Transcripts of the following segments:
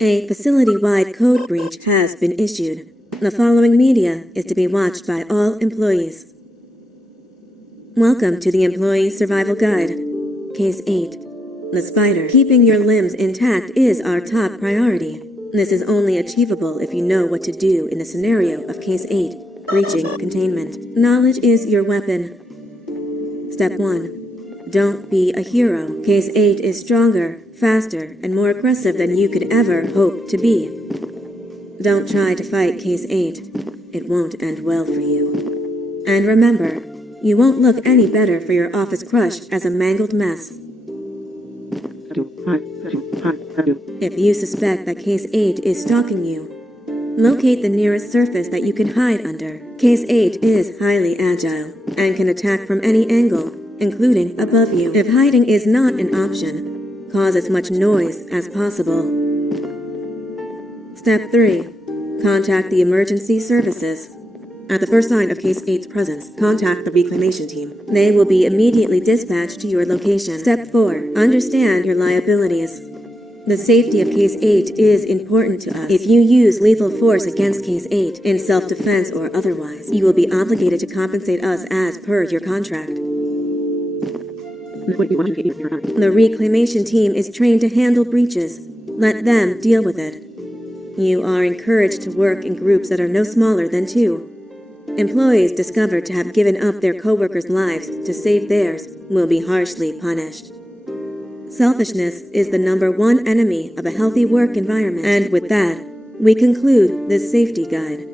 A facility-wide code breach has been issued. The following media is to be watched by all employees. Welcome to the Employee Survival Guide. Case 8. The spider. Keeping your limbs intact is our top priority. This is only achievable if you know what to do in the scenario of Case 8, breaching containment. Knowledge is your weapon. Step 1. Don't be a hero. Case 8 is stronger, faster, and more aggressive than you could ever hope to be. Don't try to fight Case 8. It won't end well for you. And remember, you won't look any better for your office crush as a mangled mess. If you suspect that Case 8 is stalking you, locate the nearest surface that you can hide under. Case 8 is highly agile and can attack from any angle, including above you. If hiding is not an option, cause as much noise as possible. Step 3. Contact the emergency services. At the first sign of Case 8's presence, contact the reclamation team. They will be immediately dispatched to your location. Step 4. Understand your liabilities. The safety of Case 8 is important to us. If you use lethal force against Case 8, in self-defense or otherwise, you will be obligated to compensate us as per your contract. The reclamation team is trained to handle breaches. Let them deal with it. You are encouraged to work in groups that are no smaller than 2. Employees discovered to have given up their co-workers' lives to save theirs will be harshly punished. Selfishness is the #1 enemy of a healthy work environment. And with that, we conclude this safety guide.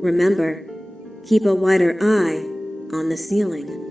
Remember, keep a wider eye on the ceiling.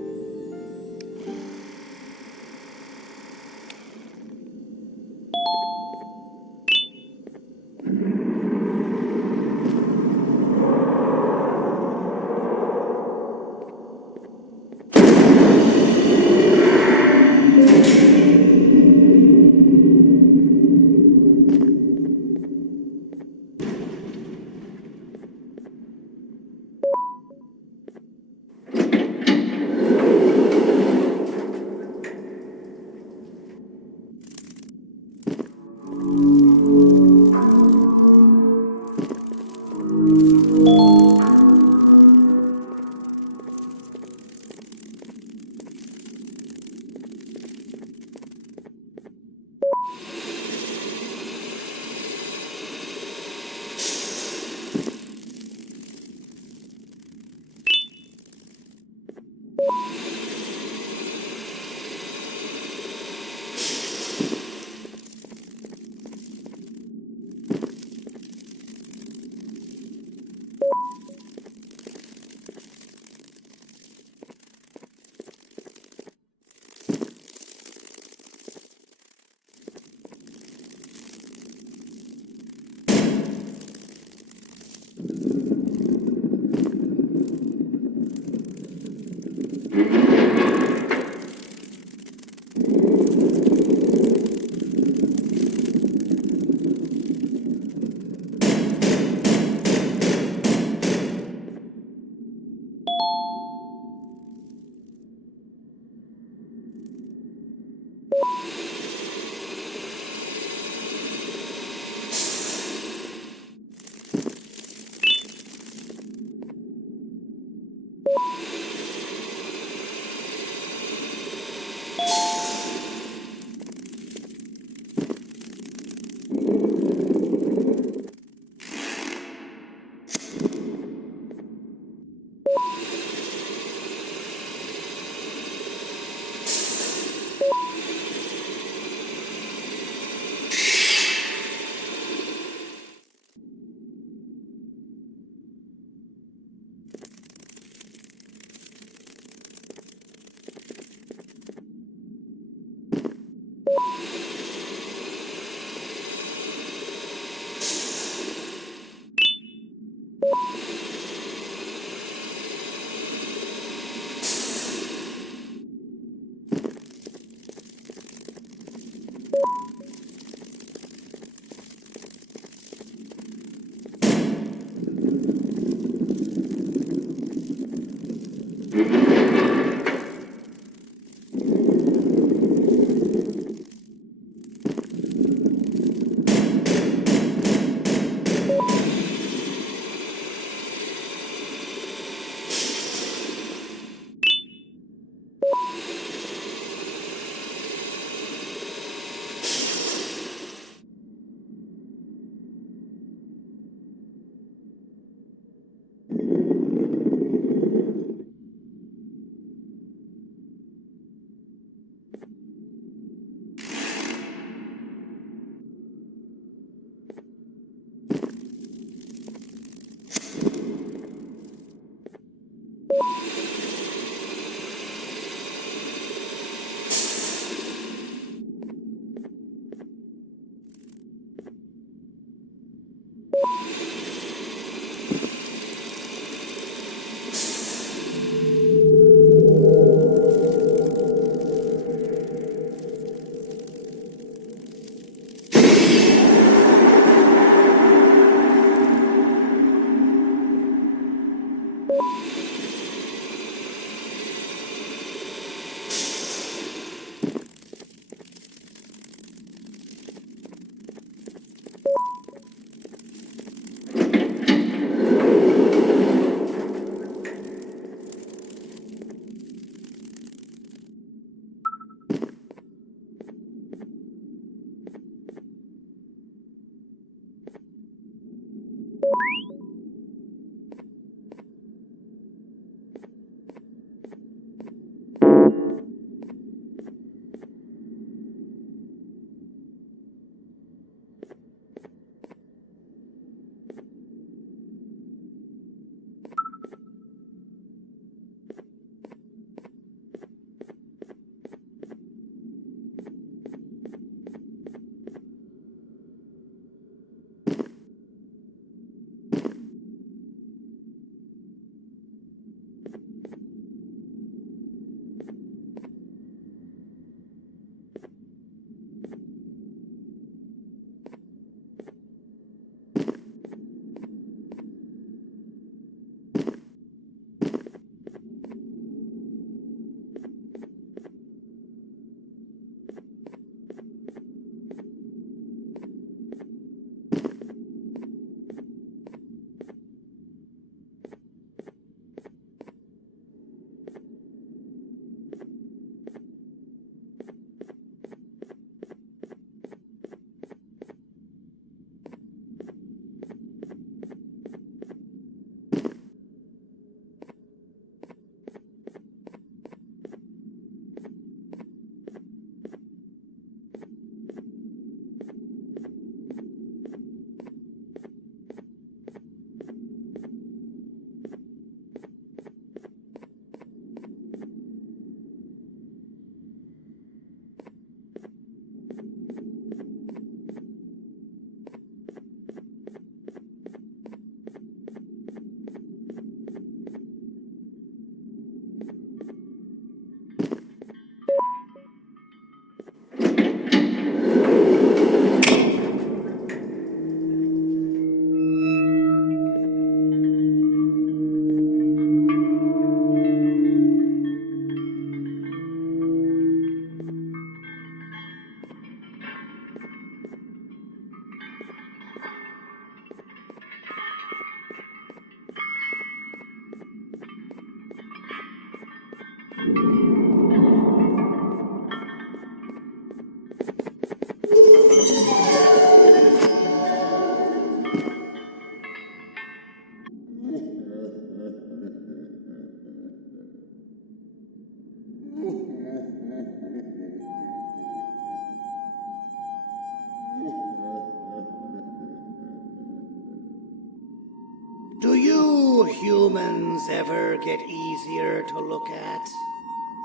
humans ever get easier to look at?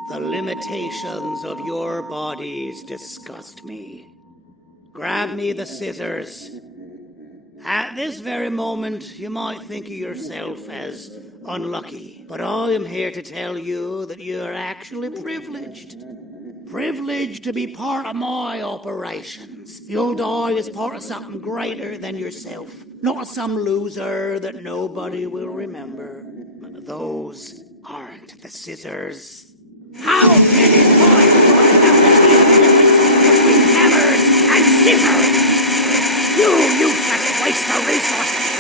The limitations of your bodies disgust me. Grab me the scissors. At this very moment, you might think of yourself as unlucky, but I am here to tell you that you are actually privileged. Privileged to be part of my operations. You'll die as part of something greater than yourself, not as some loser that nobody will remember. Those aren't the scissors. How many times do I have to see the difference between hammers and scissors? You useless waste of resources!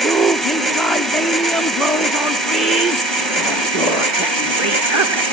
You think vibranium grows on trees? You're getting repurposed!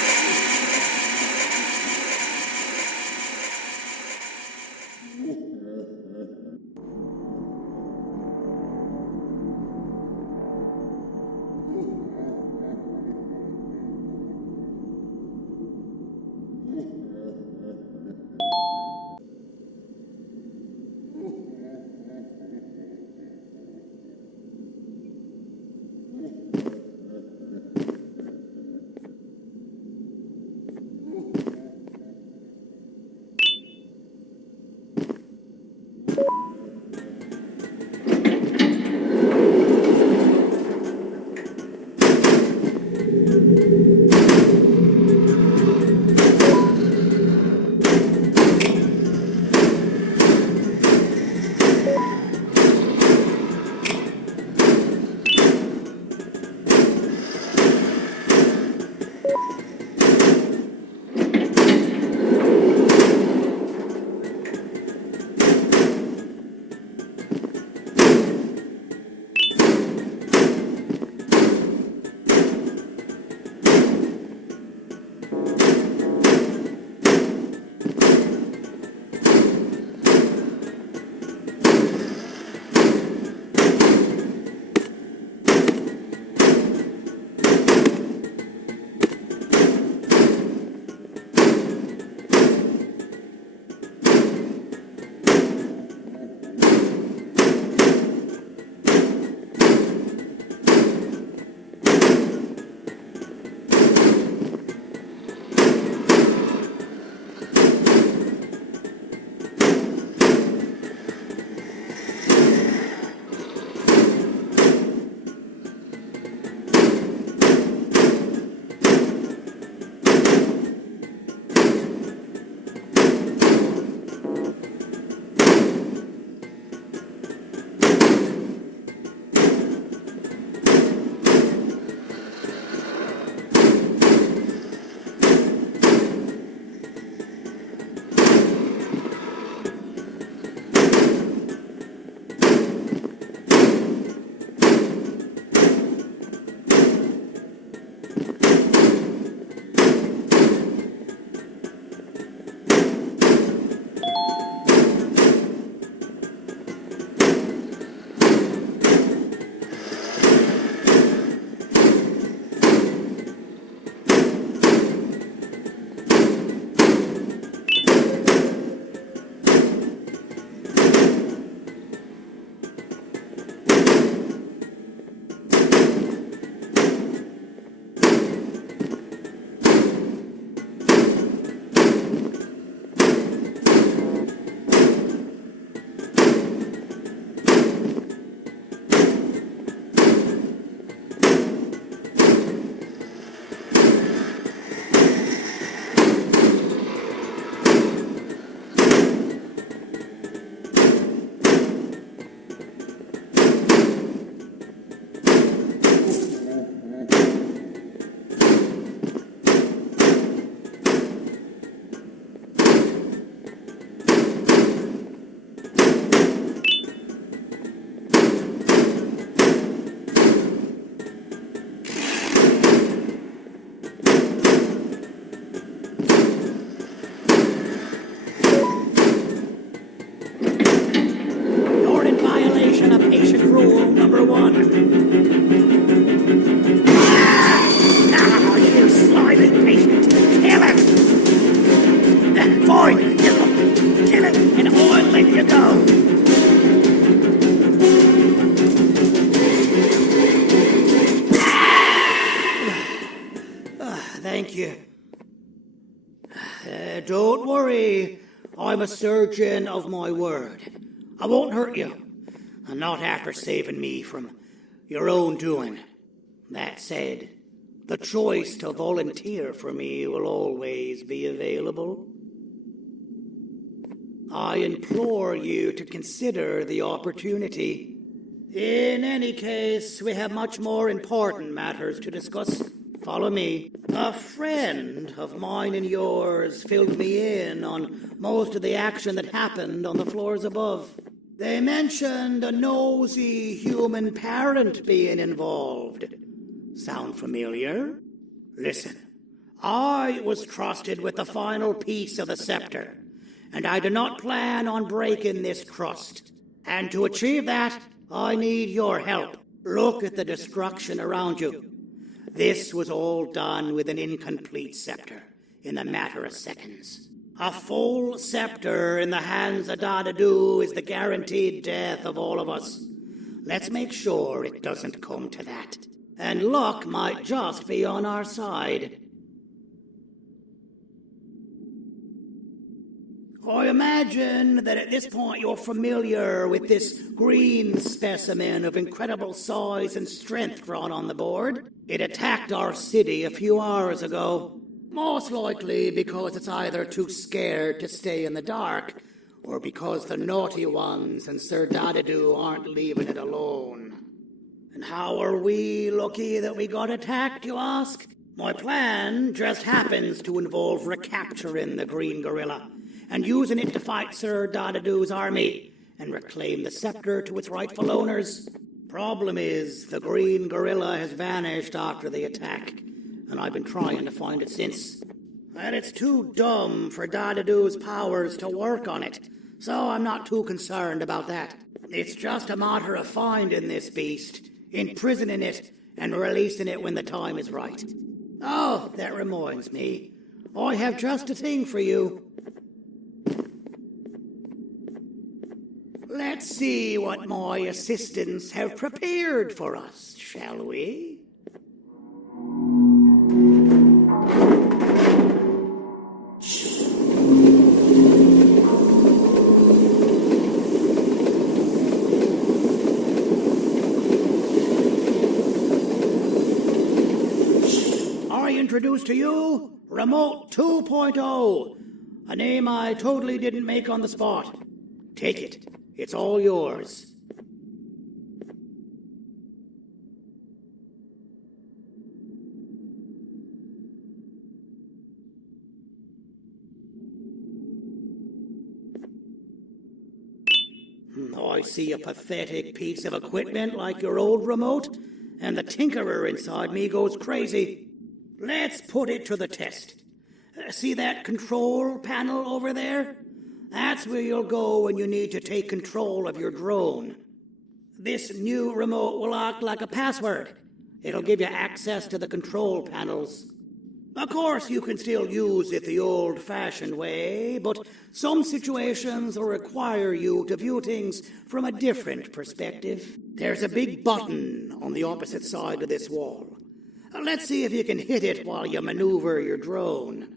Don't worry. I'm a surgeon of my word. I won't hurt you. And not after saving me from your own doing. That said, the choice to volunteer for me will always be available. I implore you to consider the opportunity. In any case, we have much more important matters to discuss. Follow me. A friend of mine and yours filled me in on most of the action that happened on the floors above. They mentioned a nosy human parent being involved. Sound familiar? Listen, I was trusted with the final piece of the scepter, and I do not plan on breaking this trust. And to achieve that, I need your help. Look at the destruction around you. This was all done with an incomplete scepter in a matter of seconds. A full scepter in the hands of Dadadu is the guaranteed death of all of us. Let's make sure it doesn't come to that. And luck might just be on our side. I imagine that at this point you're familiar with this green specimen of incredible size and strength drawn on the board. It attacked our city a few hours ago. Most likely because it's either too scared to stay in the dark, or because the naughty ones and Sir Dadadu aren't leaving it alone. And how are we lucky that we got attacked, you ask? My plan just happens to involve recapturing the green gorilla and using it to fight Sir Dadadu's army and reclaim the scepter to its rightful owners. Problem is, the green gorilla has vanished after the attack, and I've been trying to find it since. And it's too dumb for Dadadu's powers to work on it, so I'm not too concerned about that. It's just a matter of finding this beast, imprisoning it, and releasing it when the time is right. Oh, that reminds me. I have just a thing for you. Let's see what my assistants have prepared for us, shall we? I introduce to you Remote 2.0, a name I totally didn't make on the spot. Take it. It's all yours. I see a pathetic piece of equipment like your old remote, and the tinkerer inside me goes crazy. Let's put it to the test. See that control panel over there? That's where you'll go when you need to take control of your drone. This new remote will act like a password. It'll give you access to the control panels. Of course, you can still use it the old-fashioned way, but some situations will require you to view things from a different perspective. There's a big button on the opposite side of this wall. Let's see if you can hit it while you maneuver your drone.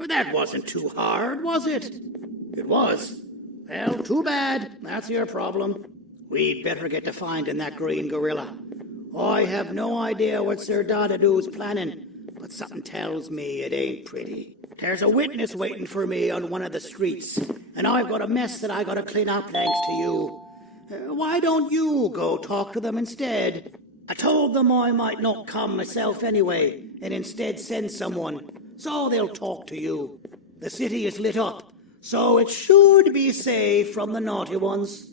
Well, that wasn't too hard, was it? It was. Well, too bad. That's your problem. We'd better get to finding that green gorilla. I have no idea what Sir Dadadu's planning, but something tells me it ain't pretty. There's a witness waiting for me on one of the streets, and I've got a mess that I gotta clean up thanks to you. Why don't you go talk to them instead? I told them I might not come myself anyway, and instead send someone, so they'll talk to you. The city is lit up, so it should be safe from the naughty ones.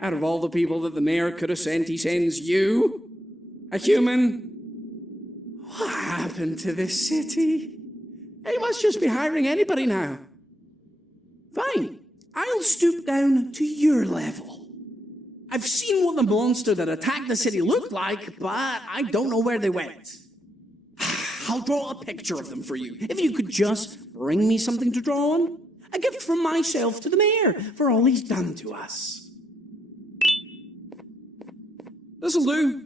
Out of all the people that the mayor could have sent, he sends you? A human? What happened to this city? He must just be hiring anybody now. Fine, I'll stoop down to your level. I've seen what the monster that attacked the city looked like, but I don't know where they went. I'll draw a picture of them for you. If you could just bring me something to draw on. A gift from myself to the mayor for all he's done to us. This'll do.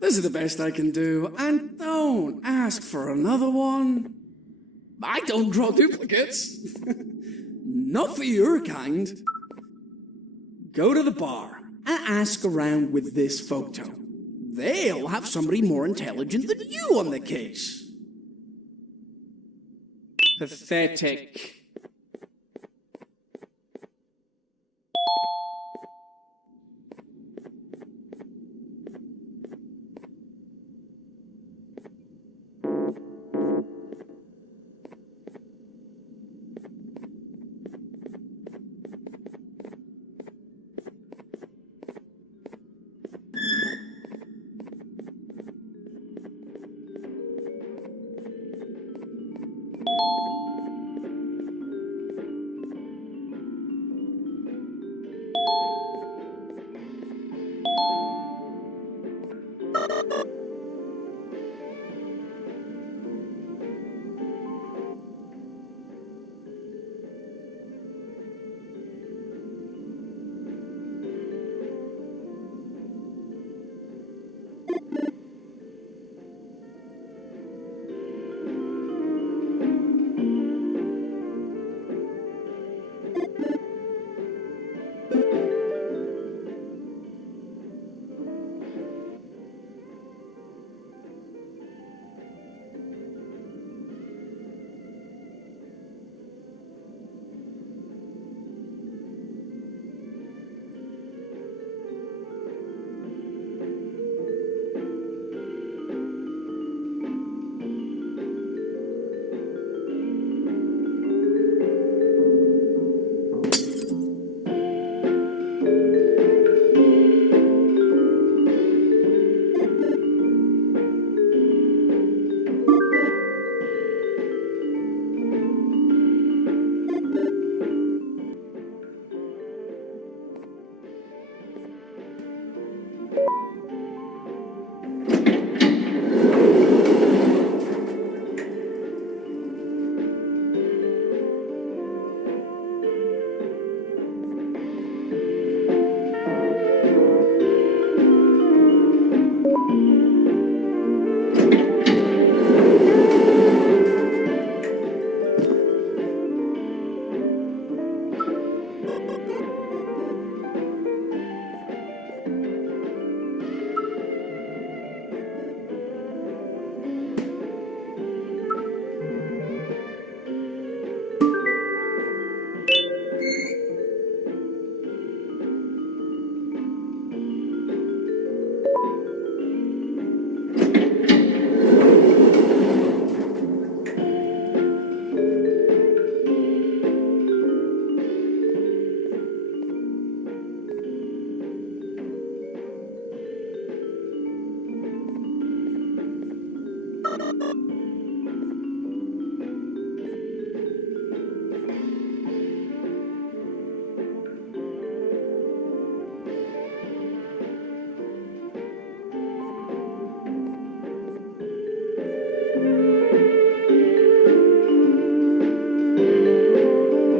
This is the best I can do, and don't ask for another one. I don't draw duplicates. Not for your kind. Go to the bar and ask around with this photo. They'll have somebody more intelligent than you on the case. Pathetic.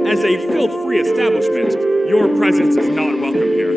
As a filth-free establishment, your presence is not welcome here.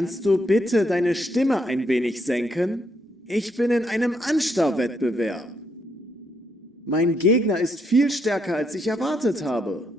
Kannst du bitte deine Stimme ein wenig senken? Ich bin in einem Anstarrwettbewerb. Mein Gegner ist viel stärker, als ich erwartet habe.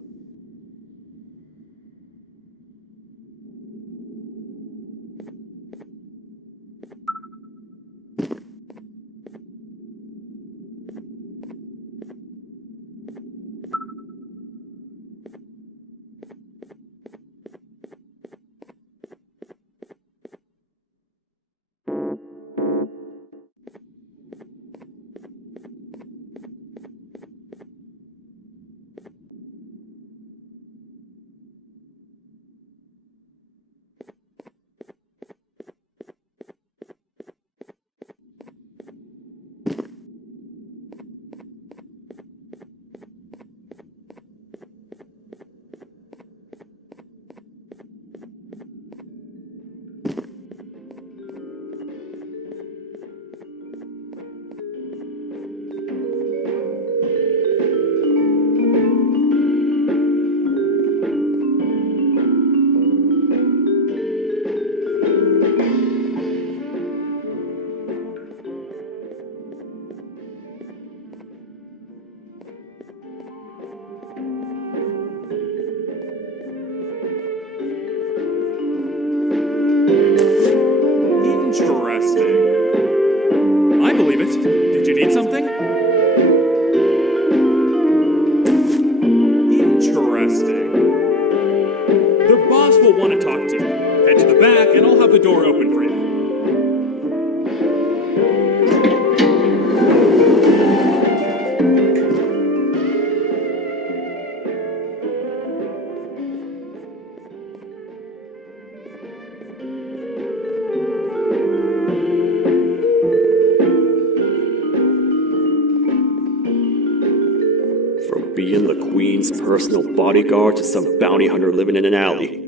from being the Queen's personal bodyguard to some bounty hunter living in an alley.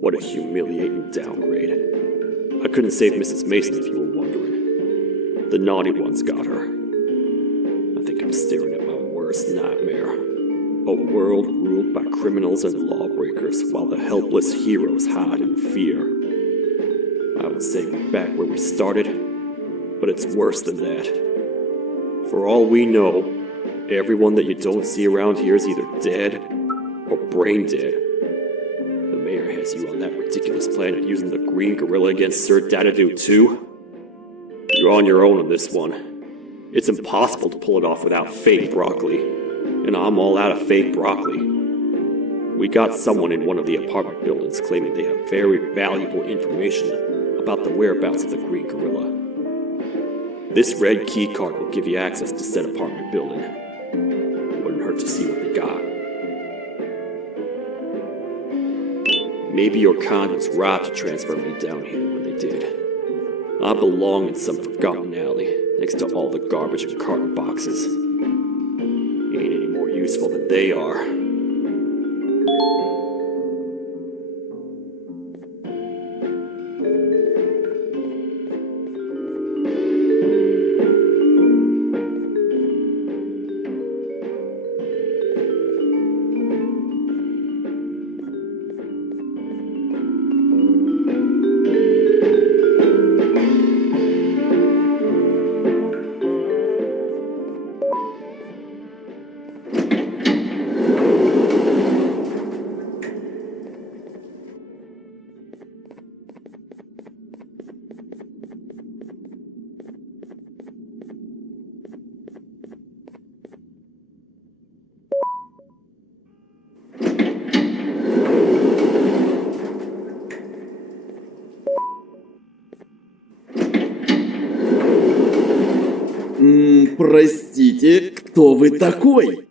What a humiliating downgrade. I couldn't save Mrs. Mason if you were wondering. The naughty ones got her. I think I'm staring at my worst nightmare. A world ruled by criminals and lawbreakers while the helpless heroes hide in fear. I would say we're back where we started, but it's worse than that. For all we know, everyone that you don't see around here is either dead or brain dead. The mayor has you on that ridiculous plan of using the green gorilla against Sir Dadadoo too. You're on your own on this one. It's impossible to pull it off without fake broccoli, and I'm all out of fake broccoli. We got someone in one of the apartment buildings claiming they have very valuable information about the whereabouts of the green gorilla. This red key card will give you access to said apartment building. Wouldn't hurt to see what they got. Maybe your kind was right to transfer me down here when they did. I belong in some forgotten alley, next to all the garbage and carton boxes. Ain't any more useful than they are. Простите, кто вы такой?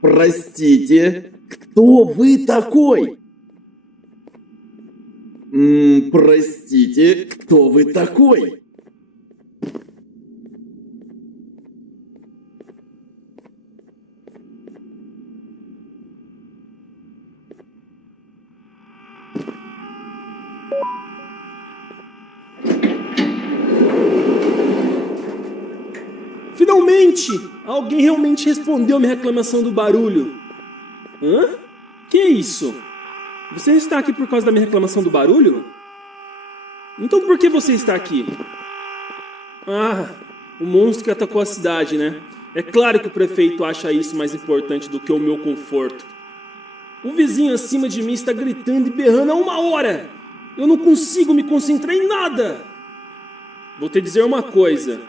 Простите, кто вы такой? Простите, кто вы такой? Finalmente! Alguém realmente respondeu minha reclamação do barulho. Hã? Que isso? Você está aqui por causa da minha reclamação do barulho? Então por que você está aqui? Ah, o monstro que atacou a cidade, né? É claro que o prefeito acha isso mais importante do que o meu conforto. O vizinho acima de mim está gritando e berrando há 1 hora. Eu não consigo me concentrar em nada. Vou te dizer uma coisa.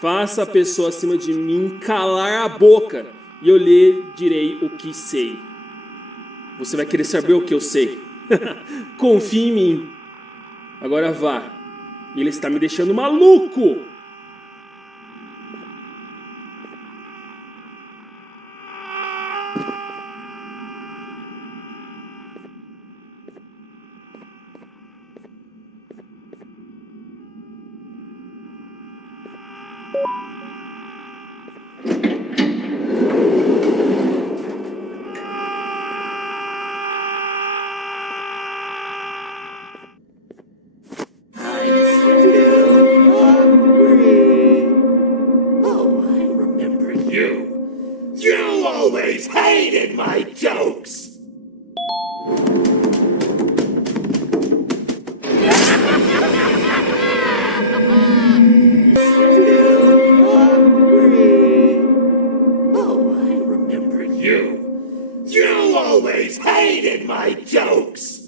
Faça a pessoa acima de mim calar a boca e eu lhe direi o que sei. Você vai querer saber o que eu sei. Confie em mim. Agora vá. Ele está me deixando maluco. You always hated my jokes! Still hungry. Oh, I remember you. You always hated my jokes!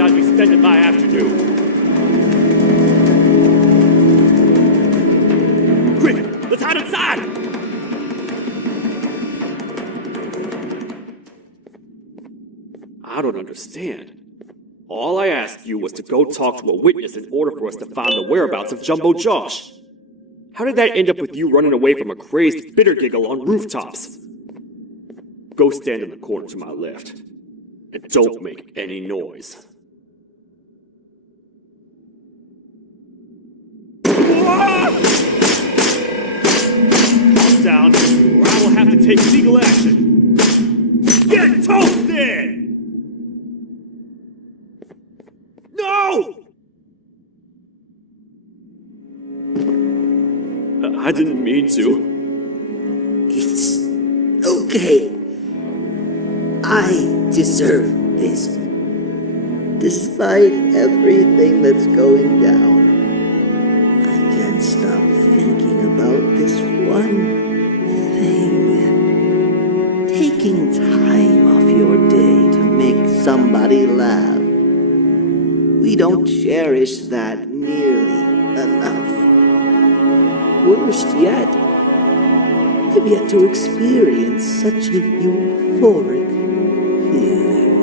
I'd be spending my afternoon. Quick, let's hide inside! I don't understand. All I asked you was to go talk to a witness in order for us to find the whereabouts of Jumbo Josh. How did that end up with you running away from a crazed bitter giggle on rooftops? Go stand in the corner to my left. And don't make any noise. Calm down, or I will have to take legal action. Get toasted! No! I didn't mean to. It's okay. I deserve this. Despite everything that's going down, I can't stop thinking about this one thing. Taking time off your day to make somebody laugh. We don't cherish that nearly enough. Worst yet, I've yet to experience such a euphoric feeling.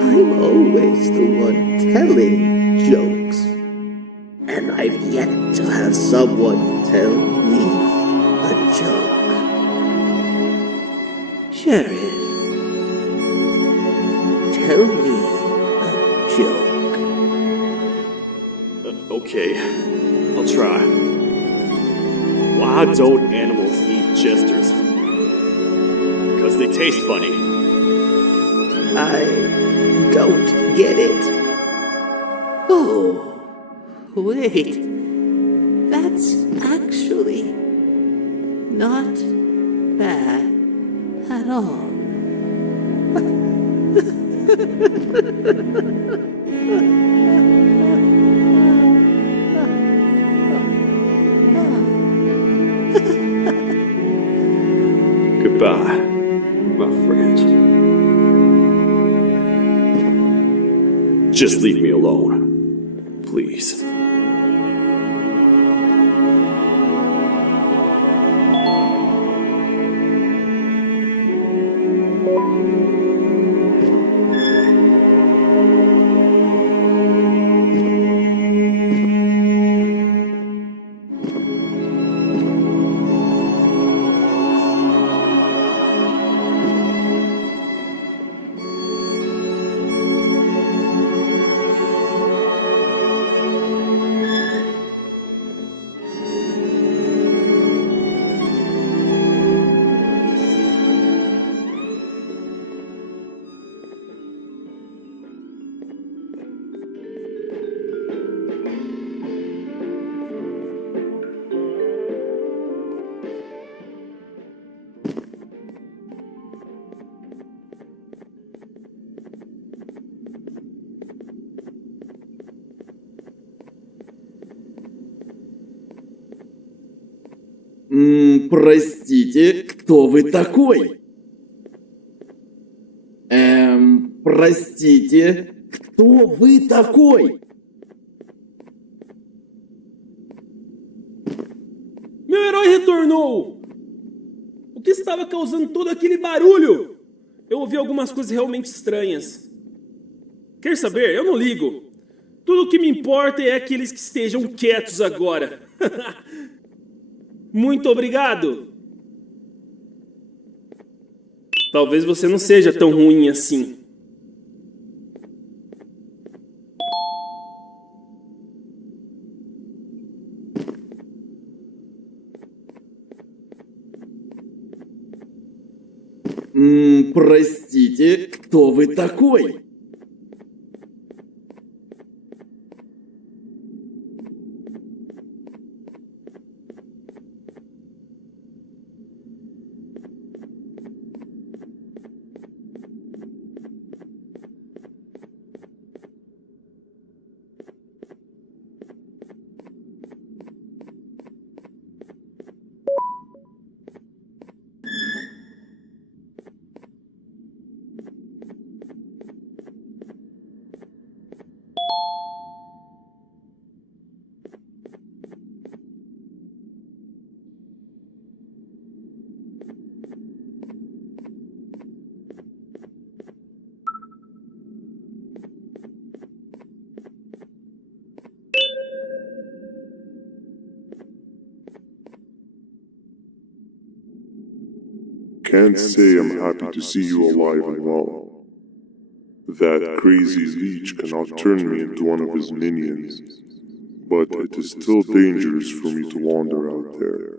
I'm always the one telling jokes, and I've yet to have someone tell me a joke. Sheriff, tell me a joke. Okay, I'll try. Why don't animals eat jesters? Because they taste funny. I don't get it. Oh, wait. That's actually not bad at all. Goodbye, my friend. Just leave me alone, please. Простите, кто вы такой? Простите, кто вы такой? Meu herói retornou! O que estava causando todo aquele barulho? Eu ouvi algumas coisas realmente estranhas. Quer saber? Eu não ligo. Tudo o que me importa é aqueles que estejam quietos agora. Muito obrigado! Talvez você não seja tão ruim assim. Простите, кто вы такой? can't say I'm happy to see you alive and well. That crazy leech cannot turn me into one of his minions, but it is still dangerous for me to wander out there.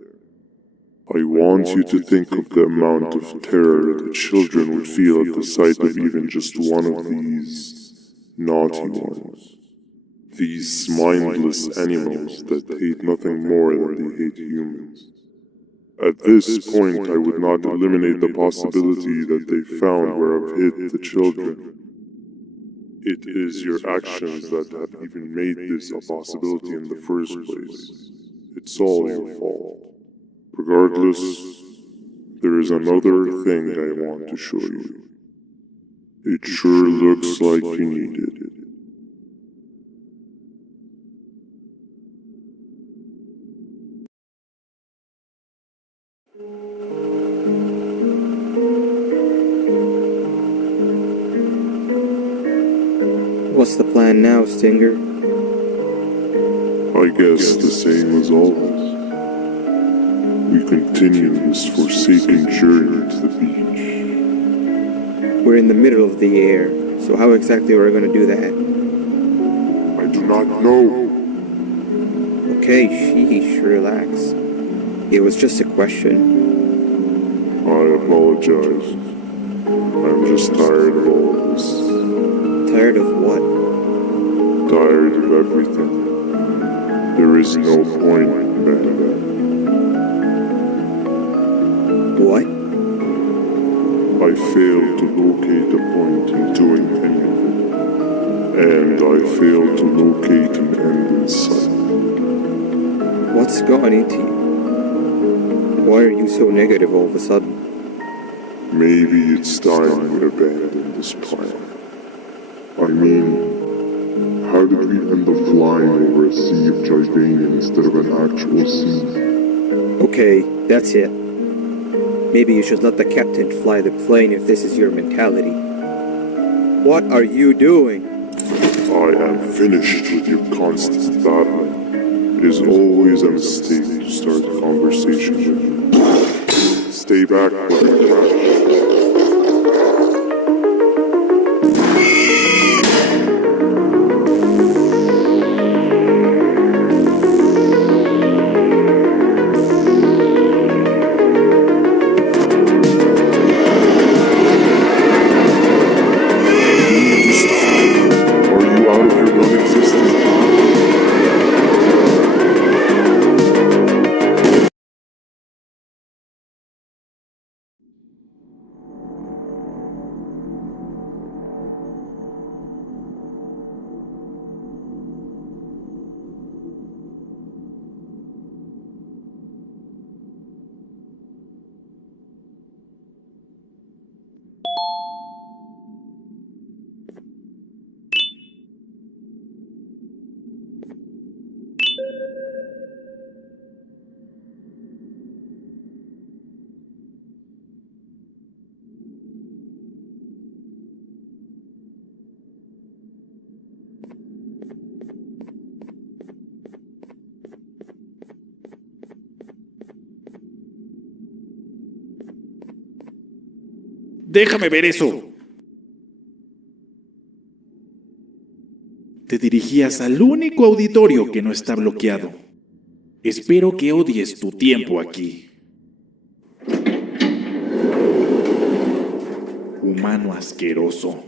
I want you to think of the amount of terror that children would feel at the sight of even just one of these naughty ones. These mindless animals that hate nothing more than they hate humans. At this point, I would not eliminate the possibility that they found where I've hid the children. It is your actions that have even made this a possibility in the first place. It's all your fault. Regardless, there is another thing I want to show you. It sure looks like you need it. What's the plan now, Stinger? I guess the same as always. We continue this forsaken journey to the beach. We're in the middle of the air, so how exactly are we going to do that? I do not know. Okay, sheesh, relax. It was just a question. I apologize. I'm just tired of all this. Tired of what? Tired of everything. There is no point, banban. What? I failed to locate a point in doing any of it. And I failed to locate an end in sight. What's gone into you? Why are you so negative all of a sudden? Maybe it's time we abandon this plan. I mean, how did we end up flying over a sea of Jibanian instead of an actual sea? Okay, that's it. Maybe you should let the captain fly the plane if this is your mentality. What are you doing? I am finished with your constant battling. It is always a mistake to start a conversation with you. Stay back, brother. Déjame ver eso. Te dirigías al único auditorio que no está bloqueado. Espero que odies tu tiempo aquí. Humano asqueroso.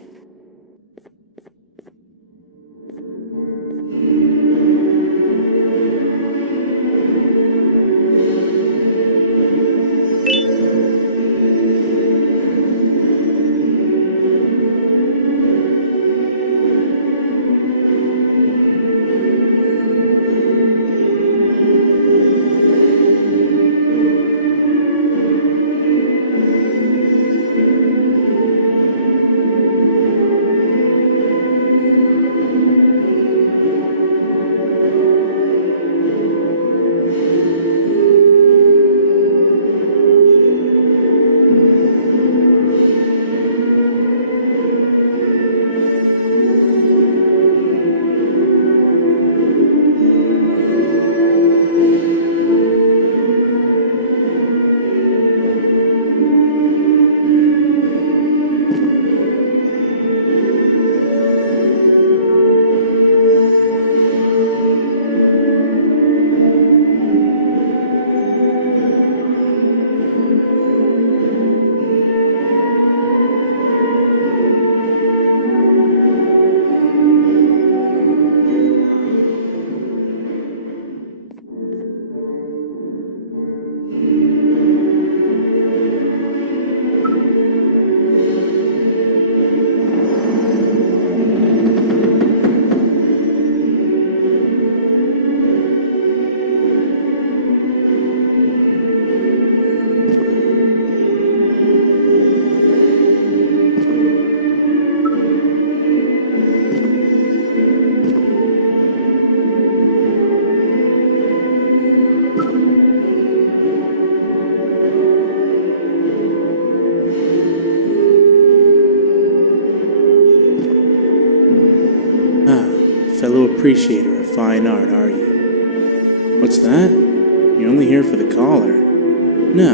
fellow appreciator of fine art, are you? What's that? You're only here for the collar. No,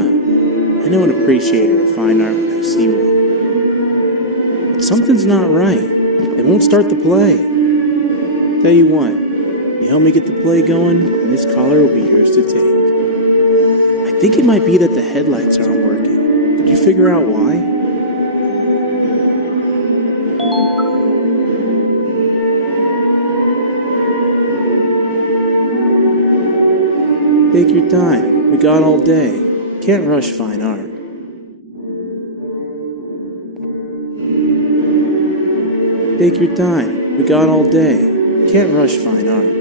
I know an appreciator of fine art when I see one. But something's not right. They won't start the play. Tell you what, you help me get the play going, and this collar will be yours to take. I think it might be that the headlights aren't working. Did you figure out why? Take your time. We got all day. Can't rush fine art. Take your time. We got all day. Can't rush fine art.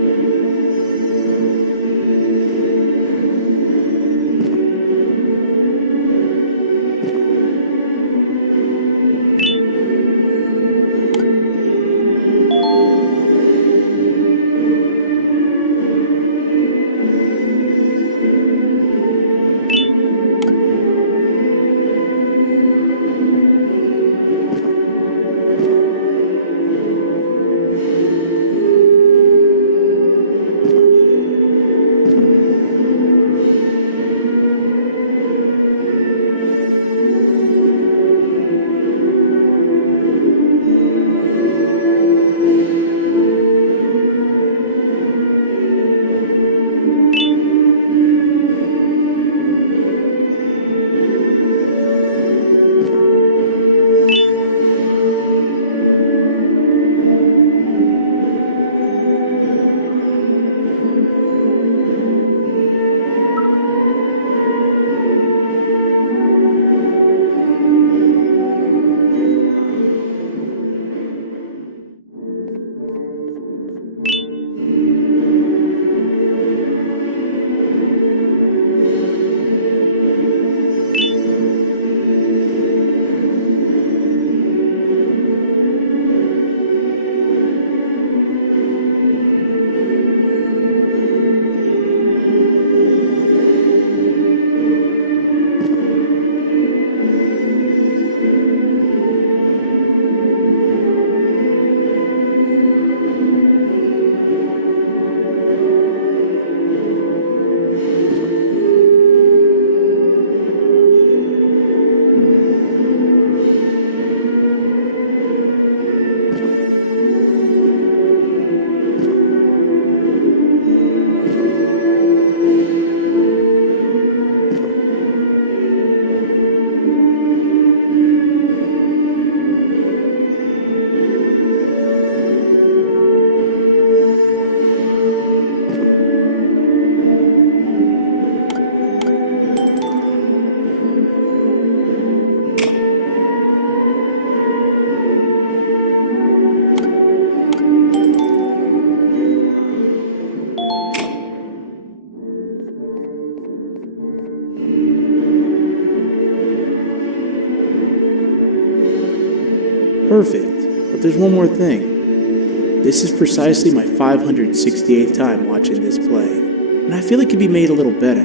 Perfect. But there's one more thing. This is precisely my 568th time watching this play, and I feel it could be made a little better.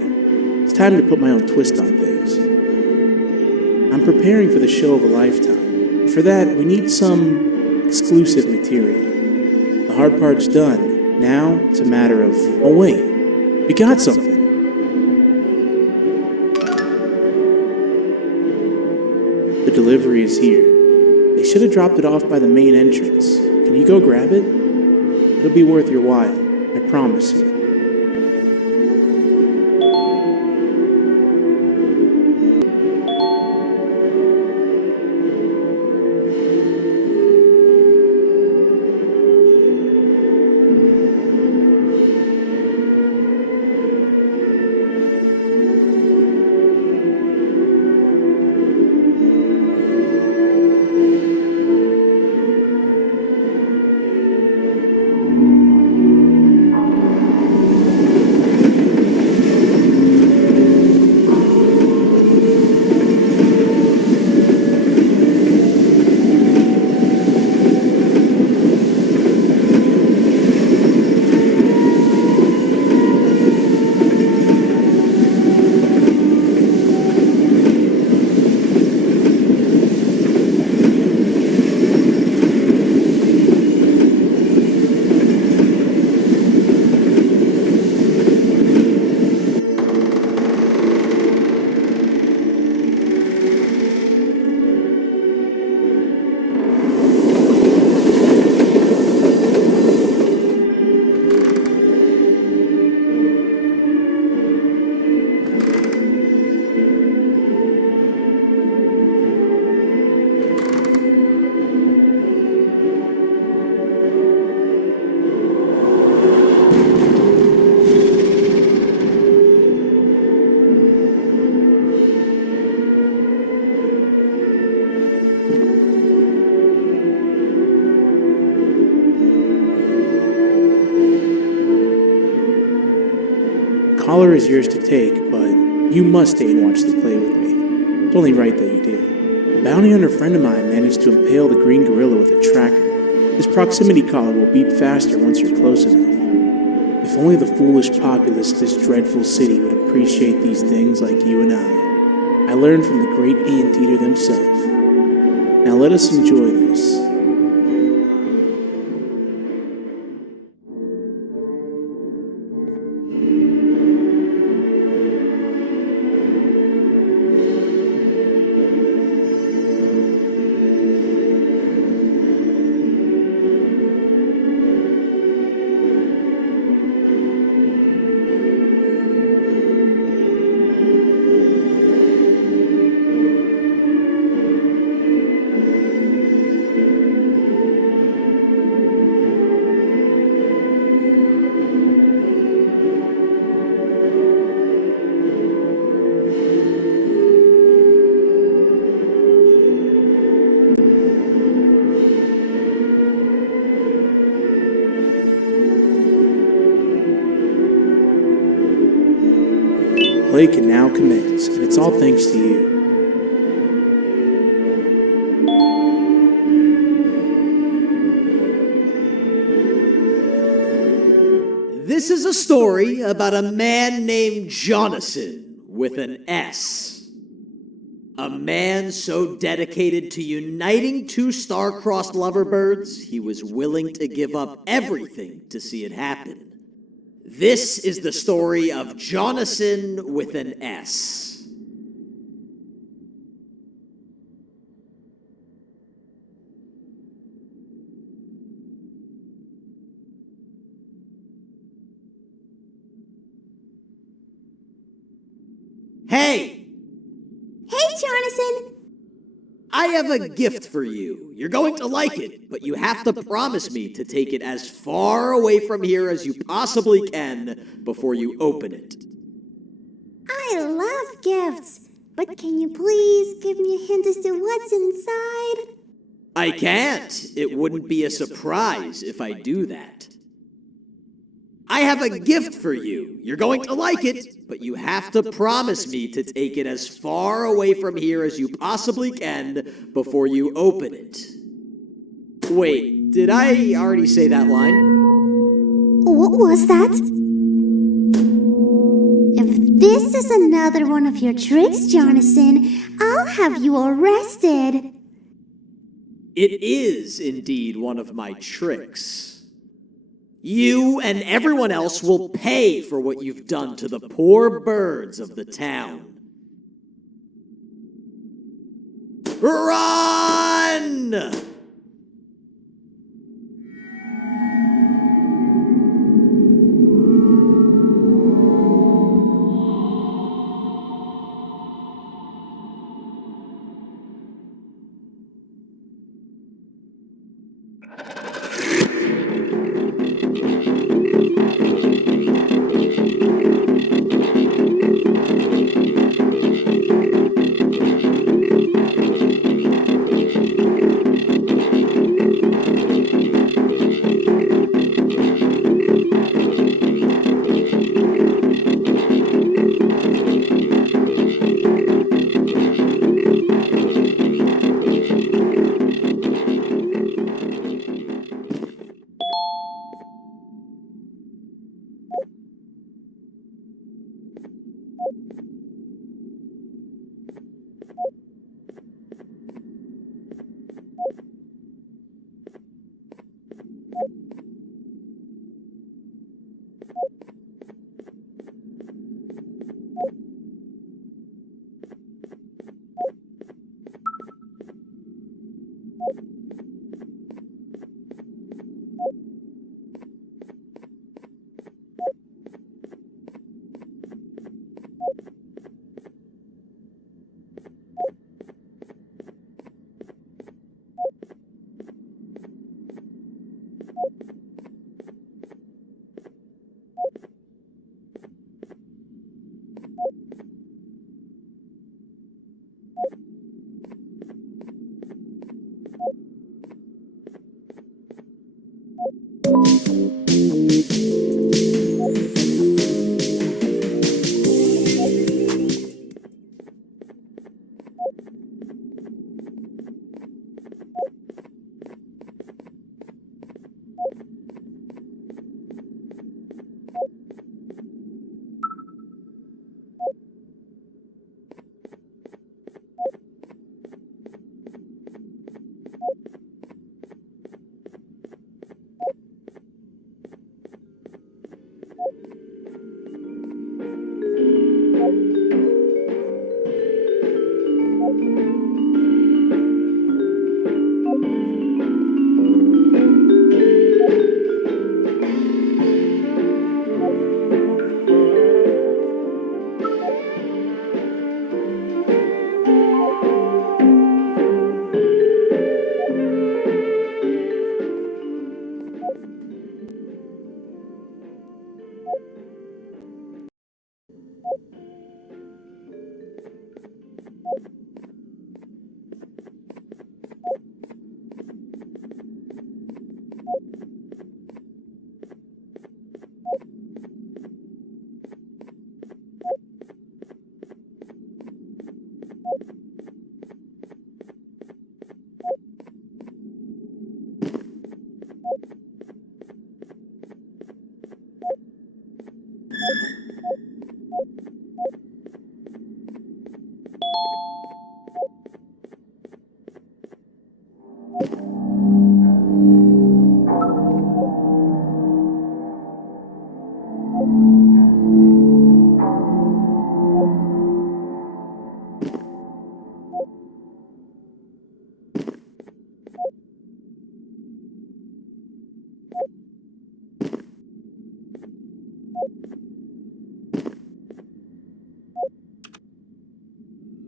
It's time to put my own twist on things. I'm preparing for the show of a lifetime, and for that, we need some exclusive material. The hard part's done. Now, it's a matter of, oh wait, we got something. The delivery is here. They should have dropped it off by the main entrance. Can you go grab it? It'll be worth your while, I promise you. collar is yours to take, but you must stay and watch the play with me. It's only right that you do. A bounty hunter friend of mine managed to impale the green gorilla with a tracker. This proximity collar will beep faster once you're close enough. If only the foolish populace of this dreadful city would appreciate these things like you and I. I learned from the great anteater themselves. Now let us enjoy this. Play can now commence, and it's all thanks to you. This is a story about a man named Jonathan with an S. A man so dedicated to uniting two star-crossed loverbirds, he was willing to give up everything to see it happen. This is the story of Jonathan with an S. Hey! Hey, Jonathan! I have a gift for you. You're going to like it, but you have to promise me to take it as far away from here as you possibly can before you open it. I love gifts, but can you please give me a hint as to what's inside? I can't. It wouldn't be a surprise if I do that. I have a gift for you. You're going to like it, but you have to promise me to take it as far away from here as you possibly can before you open it. Wait, did I already say that line? What was that? If this is another one of your tricks, Jonathan, I'll have you arrested. It is indeed one of my tricks. You and everyone else will pay for what you've done to the poor birds of the town. Run!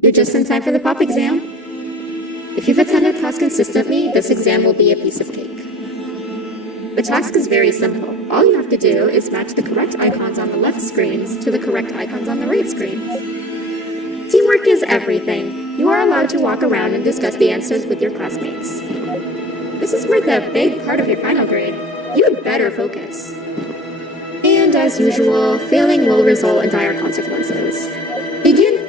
You're just in time for the pop exam. If you've attended class consistently, this exam will be a piece of cake. The task is very simple. All you have to do is match the correct icons on the left screens to the correct icons on the right screens. Teamwork is everything. You are allowed to walk around and discuss the answers with your classmates. This is worth a big part of your final grade. You had better focus. And as usual, failing will result in dire consequences. Begin.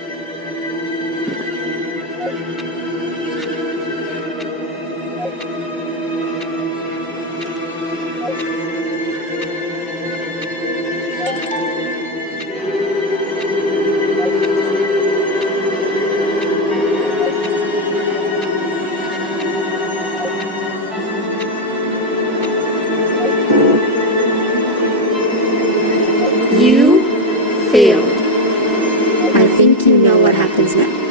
You failed. I think you know what happens now.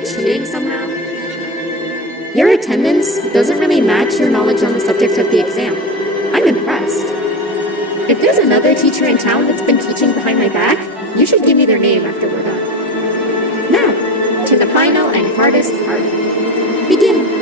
you cheating somehow? Your attendance doesn't really match your knowledge on the subject of the exam. I'm impressed. If there's another teacher in town that's been teaching behind my back, you should give me their name after we're done. Now, to the final and hardest part. Begin.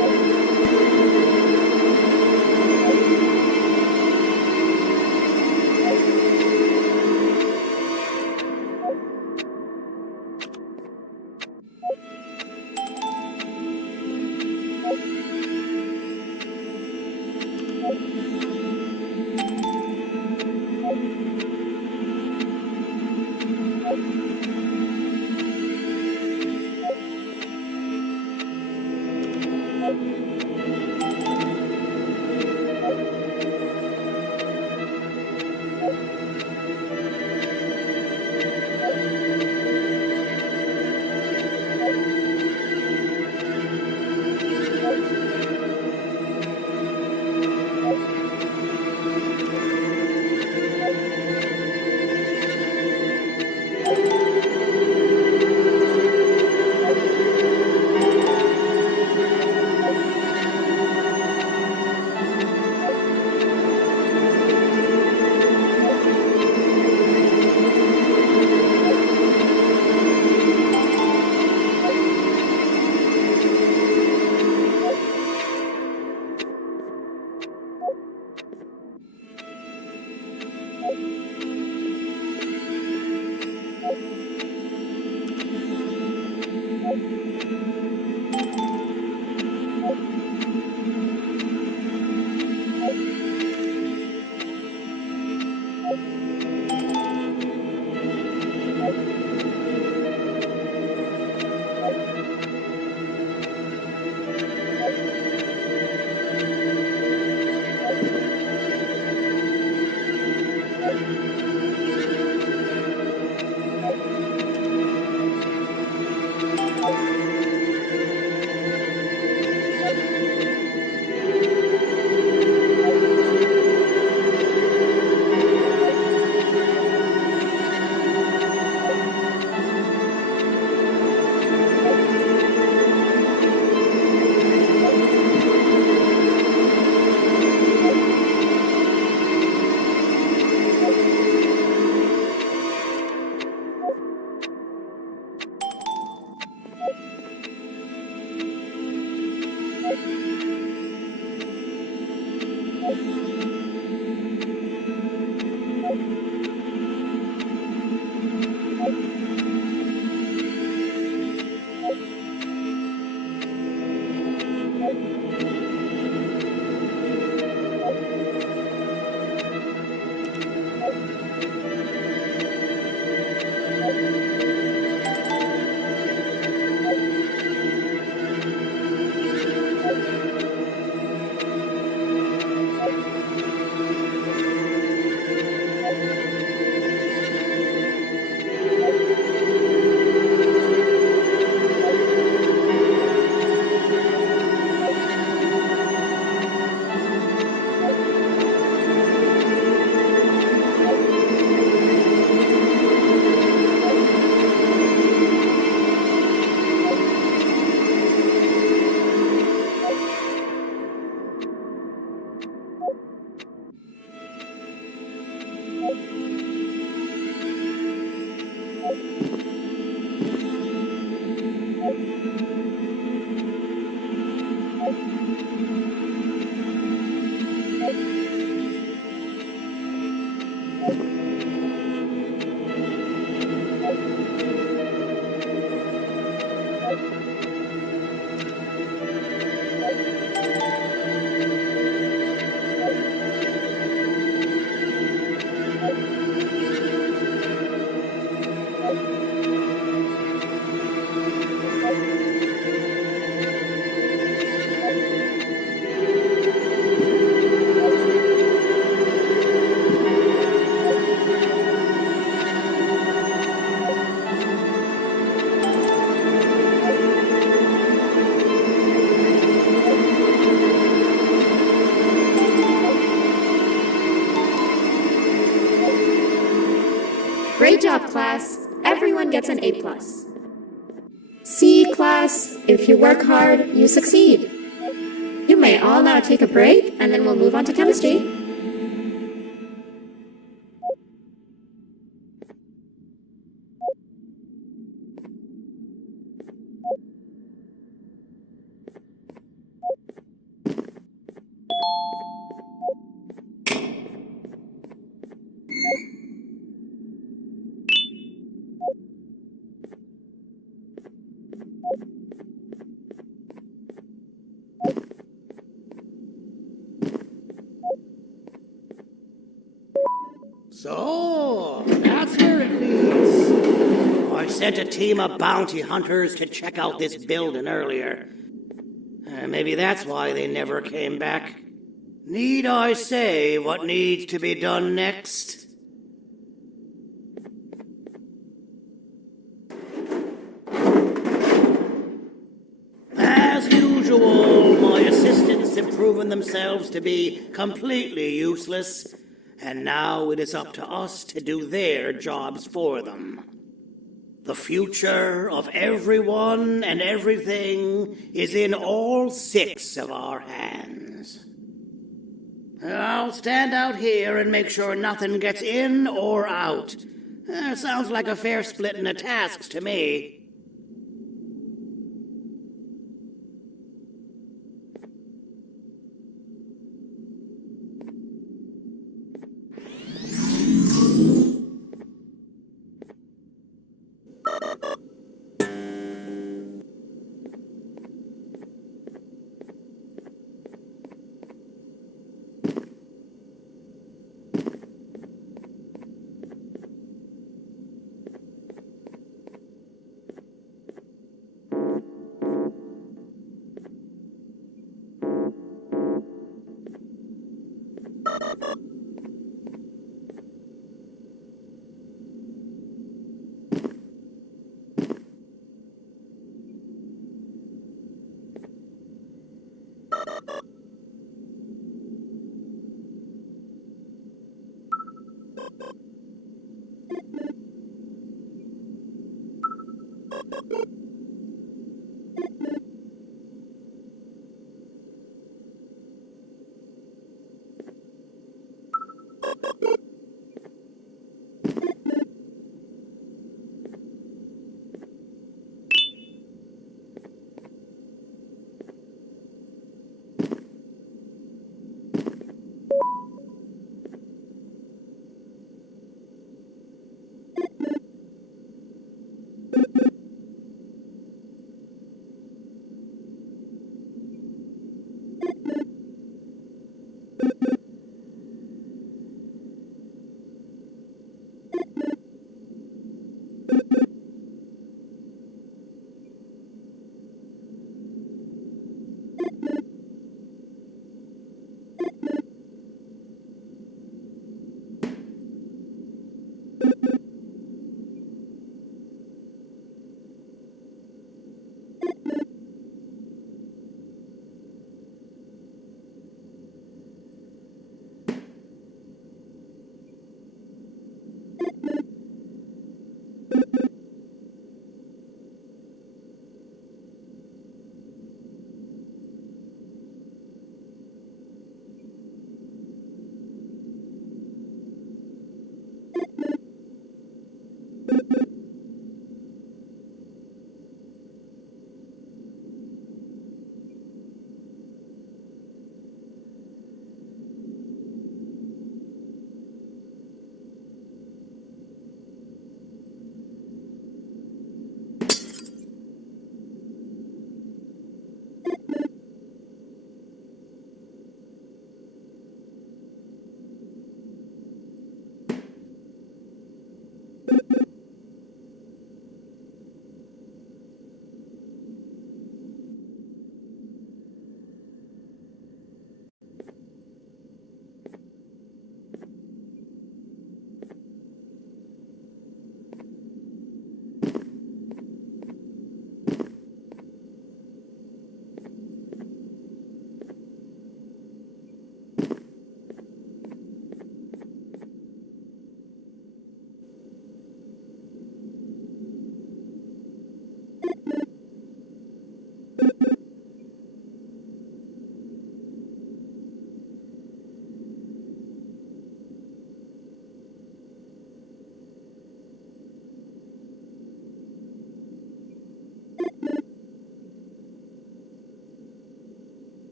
Great job, class. Everyone gets an A+. C class, process. If you work hard, you succeed. You may all now take a break, and then we'll move on to chemistry. So, that's where it leads. I sent a team of bounty hunters to check out this building earlier. Maybe that's why they never came back. Need I say what needs to be done next? As usual, my assistants have proven themselves to be completely useless, and now it is up to us to do their jobs for them. The future of everyone and everything is in all 6 of our hands. I'll stand out here and make sure nothing gets in or out. Sounds like a fair splitting of tasks to me.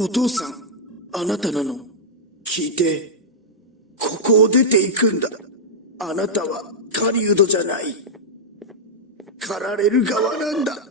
お父さん、あなたなの。聞いて。ここを出ていくんだ。あなたは狩人じゃない。狩られる側なんだ。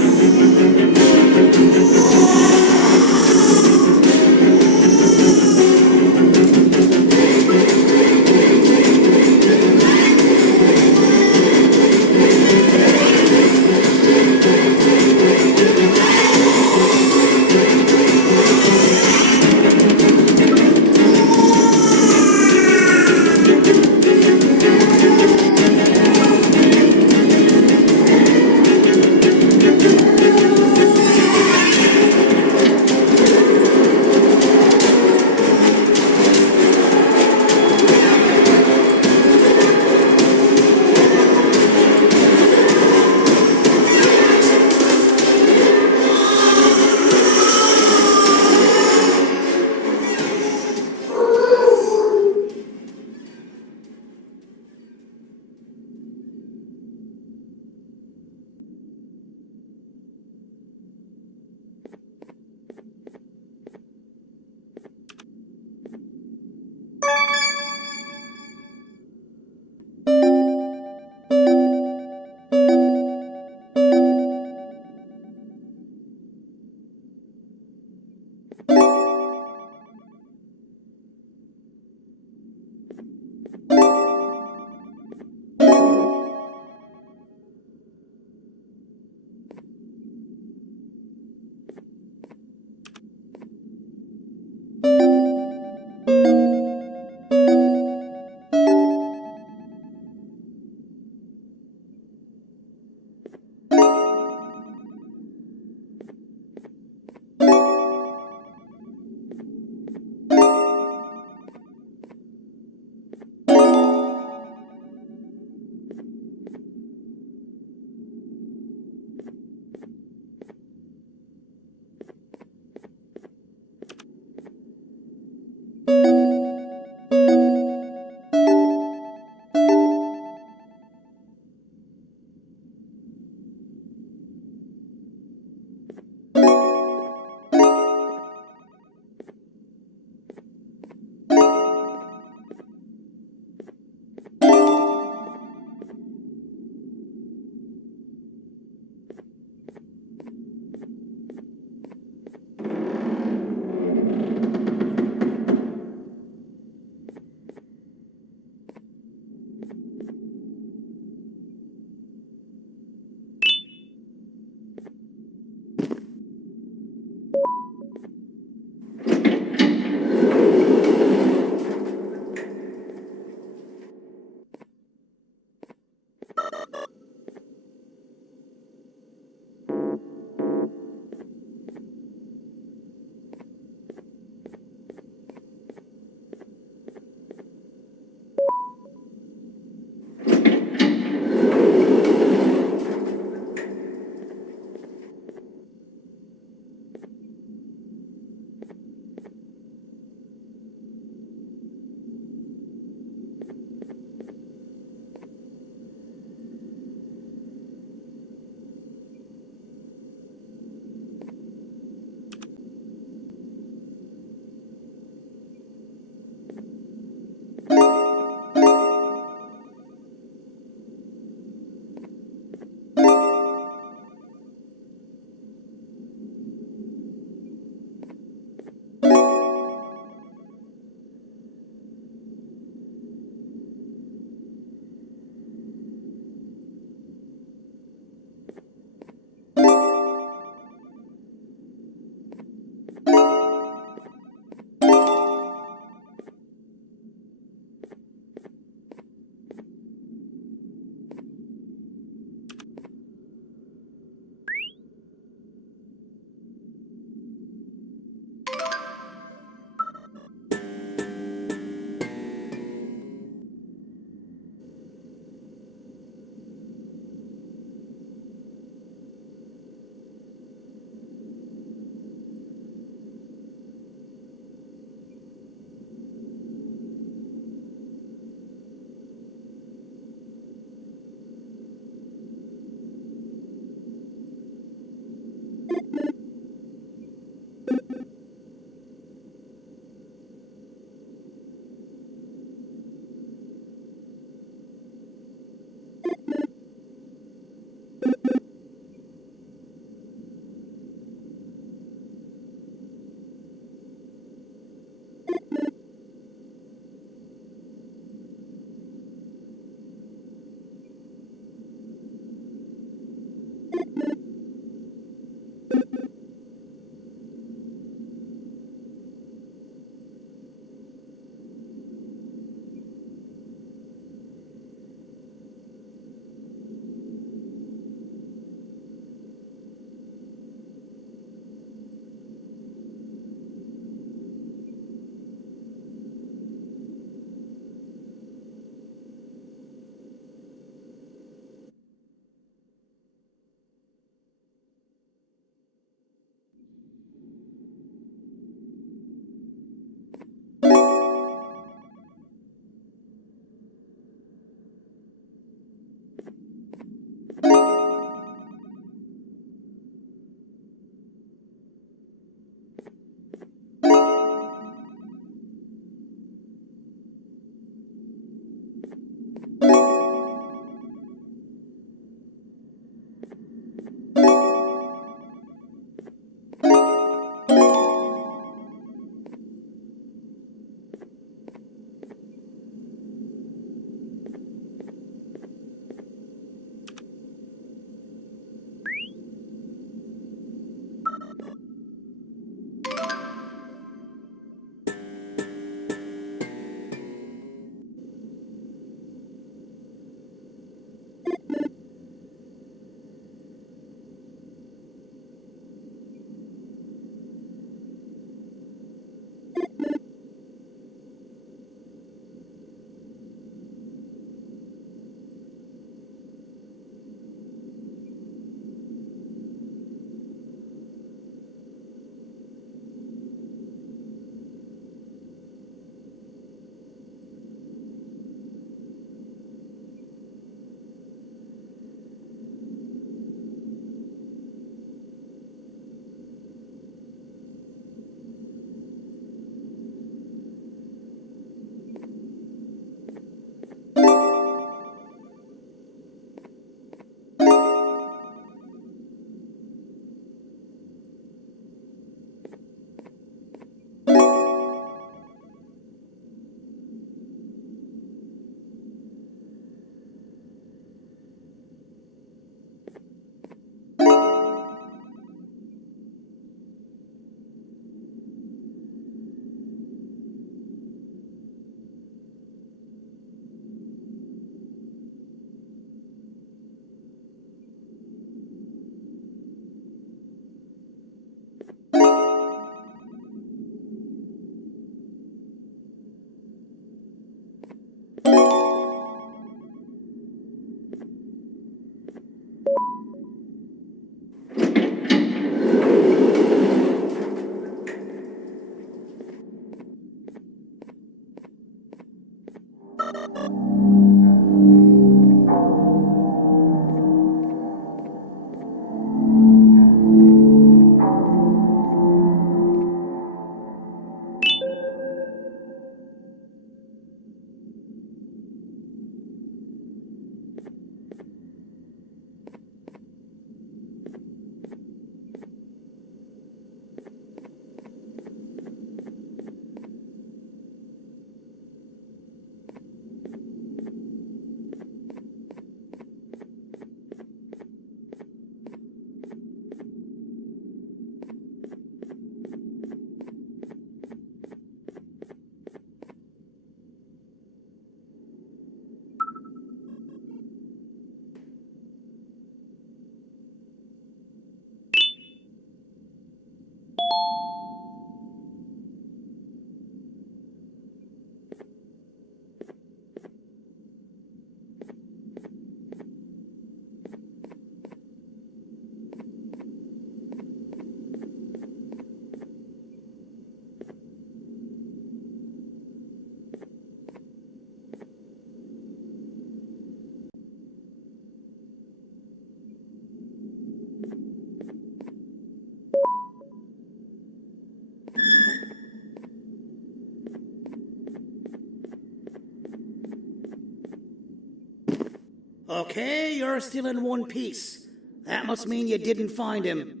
Okay, you're still in one piece. That must mean you didn't find him.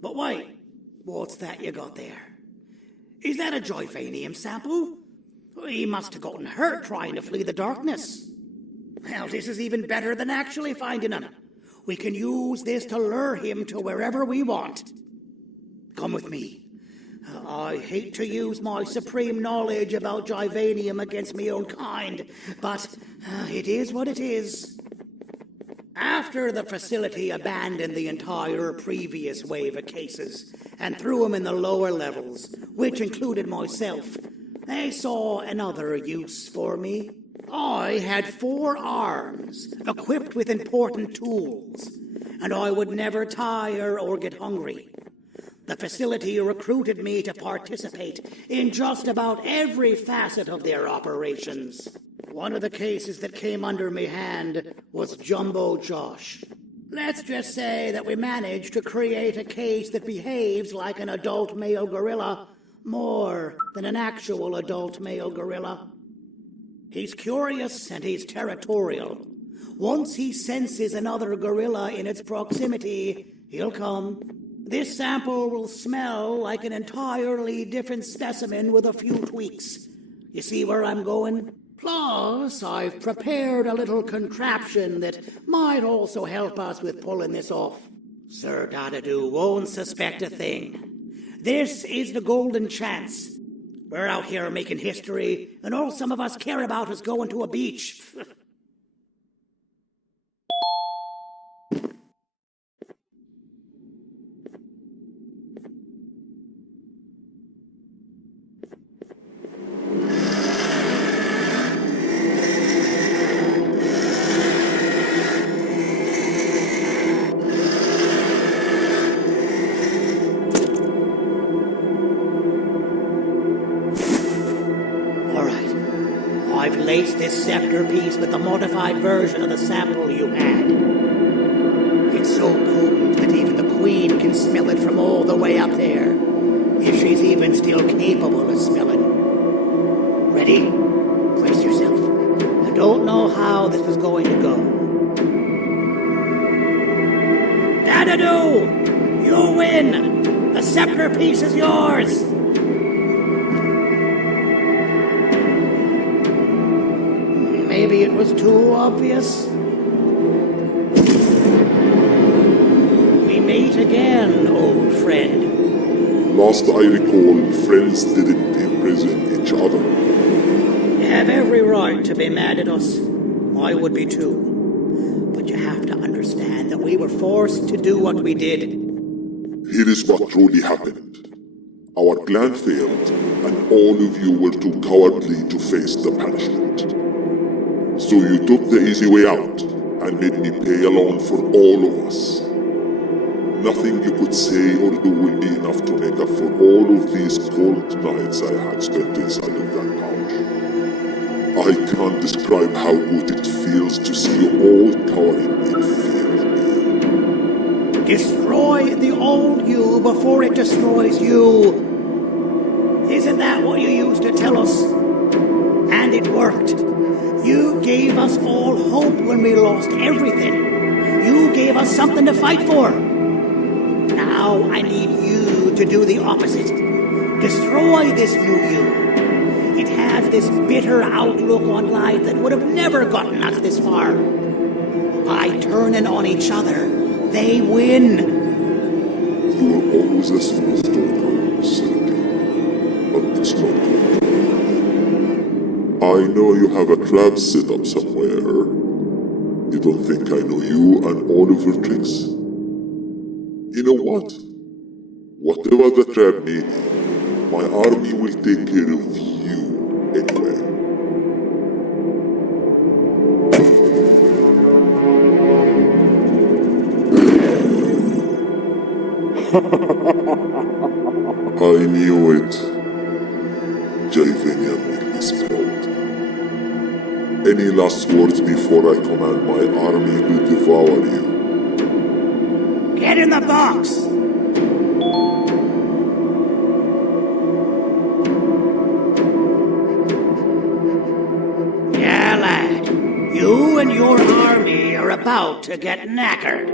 But wait, what's that you got there? Is that a Joyvanium sample? He must have gotten hurt trying to flee the darkness. Well, this is even better than actually finding him. We can use this to lure him to wherever we want. Come with me. I hate to use my supreme knowledge about Joyvanium against my own kind, but it is what it is. After the facility abandoned the entire previous wave of cases and threw them in the lower levels, which included myself, they saw another use for me. I had 4 arms, equipped with important tools, and I would never tire or get hungry. The facility recruited me to participate in just about every facet of their operations. One of the cases that came under me hand was Jumbo Josh. Let's just say that we managed to create a case that behaves like an adult male gorilla more than an actual adult male gorilla. He's curious and he's territorial. Once he senses another gorilla in its proximity, he'll come. This sample will smell like an entirely different specimen with a few tweaks. You see where I'm going? Plus, I've prepared a little contraption that might also help us with pulling this off. Sir Dadadoo won't suspect a thing. This is the golden chance. We're out here making history, and all some of us care about is going to a beach. I've laced this scepter piece with the modified version of the sample you had. It's so potent that even the Queen can smell it from all the way up there, if she's even still capable of smelling. Ready? Brace yourself. I don't know how this is going to go. Dadadoo! You win! The scepter piece is yours! Maybe it was too obvious. We meet again, old friend. Last I recall, friends didn't imprison each other. You have every right to be mad at us. I would be too. But you have to understand that we were forced to do what we did. Here is what truly happened. Our plan failed, and all of you were too cowardly to face the punishment. So you took the easy way out, and made me pay along for all of us. Nothing you could say or do will be enough to make up for all of these cold nights I had spent inside of that pouch. I can't describe how good it feels to see you all time in fear. Destroy the old you before it destroys you. Isn't that what you used to tell us? And it worked. You gave us all hope when we lost everything. You gave us something to fight for. Now I need you to do the opposite. Destroy this new you. It has this bitter outlook on life that would have never gotten us this far. By turning on each other, they win. You are always a smooth talker, Sergei. But it's not good. I know you have a trap set up somewhere. You don't think I know you and all of your tricks? You know what? Whatever the trap may be, my army will take care of you anyway. I knew it. Javenian will be spelled. Any last words before I command my army to devour you? Get in the box! Yeah, lad. You and your army are about to get knackered.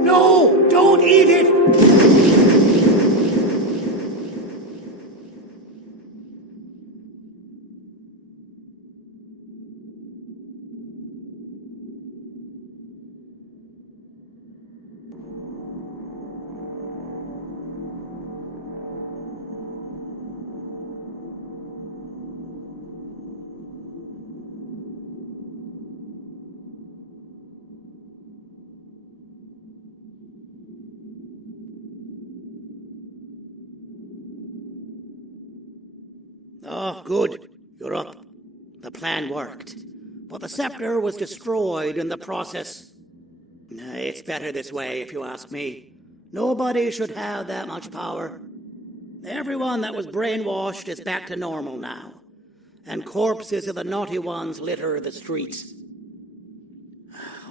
No! Don't eat it! Oh, good. You're up. The plan worked. But the scepter was destroyed in the process. It's better this way, if you ask me. Nobody should have that much power. Everyone that was brainwashed is back to normal now. And corpses of the naughty ones litter the streets.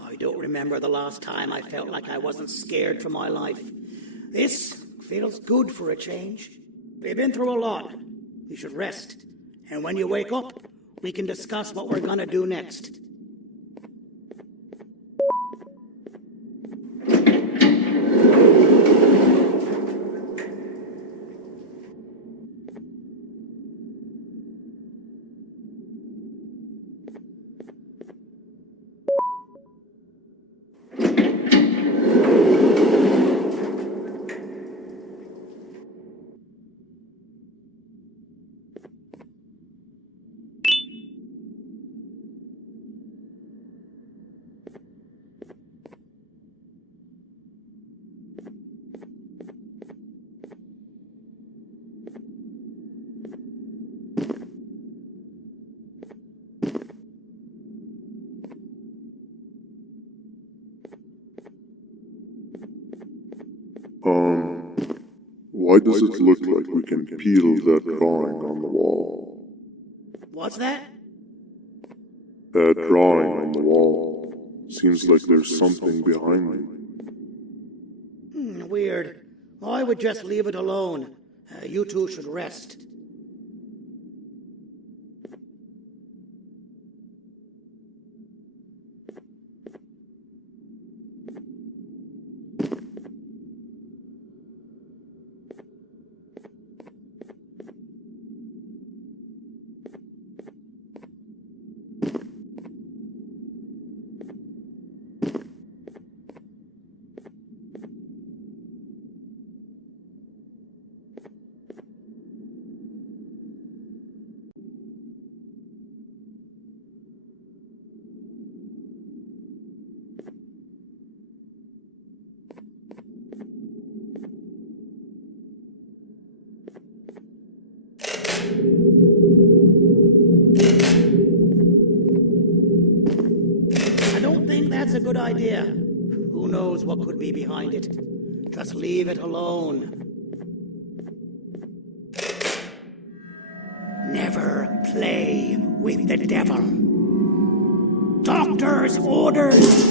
I don't remember the last time I felt like I wasn't scared for my life. This feels good for a change. We've been through a lot. You should rest. And when you wake up, we can discuss what we're gonna do next. Why does it look like we can peel that drawing on the wall? What's that? That drawing on the wall. Seems like there's something behind me. Weird. I would just leave it alone. You two should rest. I don't think that's a good idea. Who knows what could be behind it? Just leave it alone. Never play with the devil. Doctor's orders!